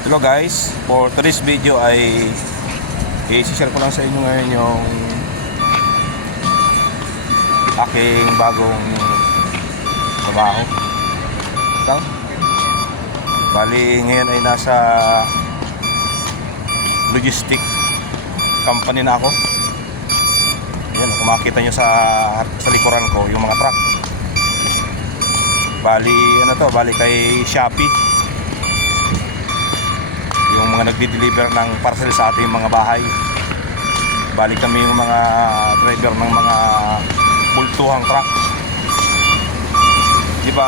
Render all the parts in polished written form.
Hello guys, for today's video ay i-share ko lang sa inyo ngayon yung aking bagong trabaho. Ito. Bali ngayon ay nasa logistic company na ako. Yan, kung makikita nyo sa likuran ko yung mga truck. Bali kay Shopee. Yung mga nagdi-deliver ng parcel sa ating mga bahay. Bali kami yung mga driver ng mga bultuhang truck. Iba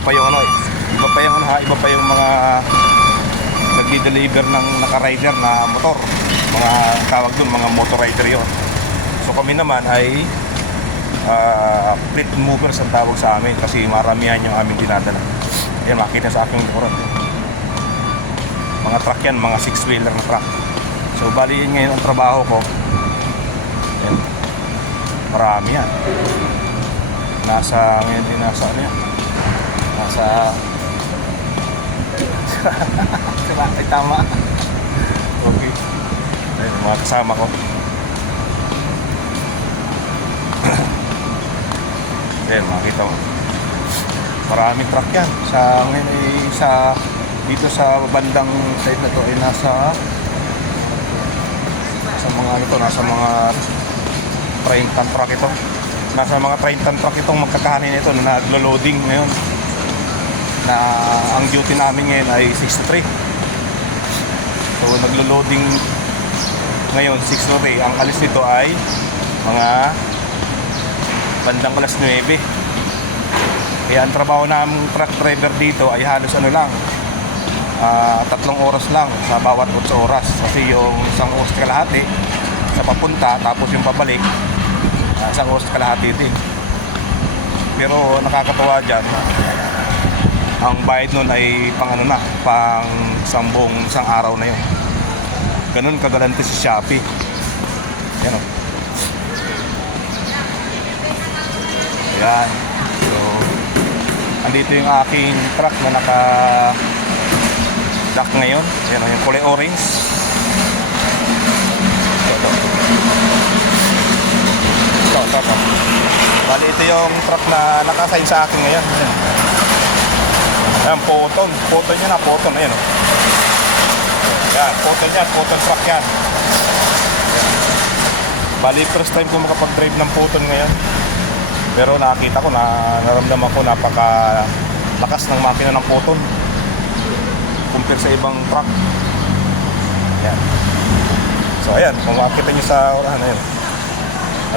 pa yung iba pa yung mga nagdi-deliver ng naka-rider na motor. Mga tawag dun, mga motor rider yon. So kami naman ay fleet movers ang tawag sa amin kasi maramihan yung aming dinadala. Yan, makita sa aking likuran. Mga truck yan, mga 6-wheeler na truck. So bali yun ngayon ang trabaho ko. Yan. Marami yan. Nasa ay tama. Okay. Ayun, mga kasama ko. Yan, makita mo. Maraming truck yan. Sa ngayon ay dito sa bandang side na to ay nasa mga 30 ton truck ito. Nasa mga 30 ton truck itong magkakahanin ito na naglo-loading ngayon. Na ang duty namin ngayon ay 6 to 3. So naglo-loading ngayon 6 to 3. Ang alis nito ay mga bandang alas 9. Kaya ang trabaho ng truck driver dito ay halos lang 3 oras lang sa bawat 8 oras kasi yung 1 oras kalahati sa papunta tapos yung pabalik 1 oras kalahati din. Pero nakakatawa dyan, ang bayad nun ay pang isang araw na yun. Ganun kagalante si Shopee. Yan o. Yan. So andito yung aking truck na naka-dock ngayon. Yan yung kulay orange. Ito. Bali ito yung truck na naka-assign sa akin ngayon. Ayan, Poton niya na, Poton. Ayan o. Yan, Poton yan, Poton truck yan. Bali first time ko makapag-drive ng Poton ngayon. Pero nakita ko, naramdaman ko napaka-lakas ng makina ng Poton compare sa ibang truck. Ayan. So ayan, kung makikita nyo sa orahan na yun,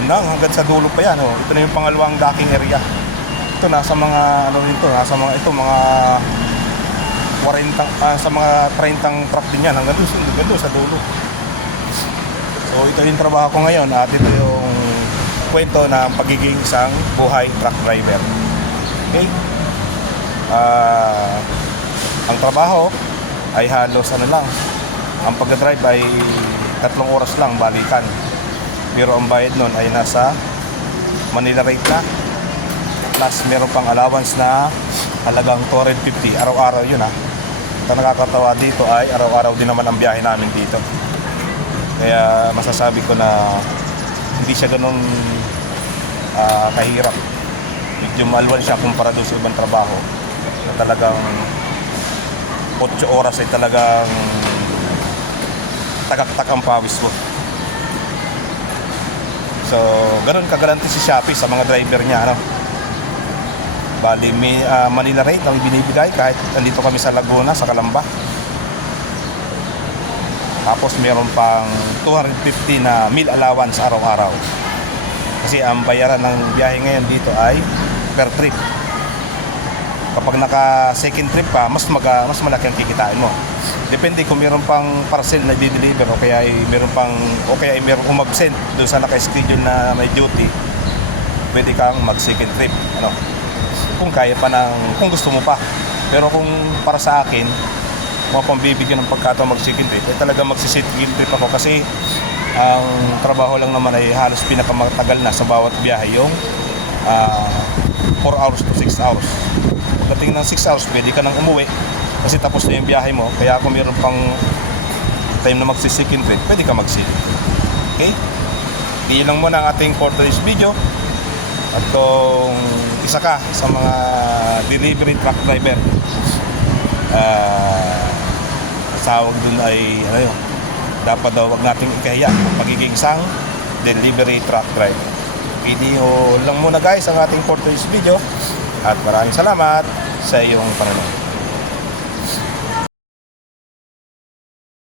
hanggang sa dulo pa yan. Oh. Ito na yung pangalawang docking area. Ito nasa mga nasa mga 40 sa mga 30 truck din yan hanggang doon sa dulo. So ito yung trabaho ko ngayon at ito yung kwento ng pagiging isang buhay truck driver. Okay? Ang trabaho ay halos lang. Ang pagdadrive ay 3 oras lang balikan. Pero ang bayad nun ay nasa Manila rate na. Plus meron pang allowance na halagang 250 araw-araw yun ha. Ito nakakatawa dito ay araw-araw din naman ang biyahe namin dito. Kaya masasabi ko na hindi siya ganun kahirap. Medyo maluwan siya kumpara doon sa ibang trabaho na talagang 8 oras ay talagang tagaktak ang pawis mo. So ganun kagalante si Shopee sa mga driver niya Bali Manila rate ang binibigay kahit nandito kami sa Laguna, sa Calamba. Tapos meron pang 250 na meal allowance araw-araw. Kasi ang bayaran ng biyahe ngayon dito ay per trip. Kapag naka second trip ka, mas malaki ang kikitain mo. Depende kung meron pang parcel na di-deliver o kaya ay meron umabsent doon sa naka-schedule na may duty, pwede kang mag second trip. Kung kaya pa kung gusto mo pa. Pero kung para sa akin, kung akong bibigyan ng pagkataon mag second trip, talaga mag-second trip ako kasi ang trabaho lang naman ay halos pinakamatagal na sa bawat biyahe yung 4 hours to 6 hours. Pagdating ng 6 hours, pwede ka nang umuwi. Kasi tapos na yung biyahe mo, kaya kung meron pang time na magsi-second trip, pwede ka mag-sit. Okay? Iyon lang muna ang ating for today's video. At kung isa ka sa mga delivery truck driver, tawag dun ay dapat daw wag nating ikahiya ang pagiging isang delivery truck driver. Video lang muna guys ang ating for today's video at maraming salamat sa iyong panonood.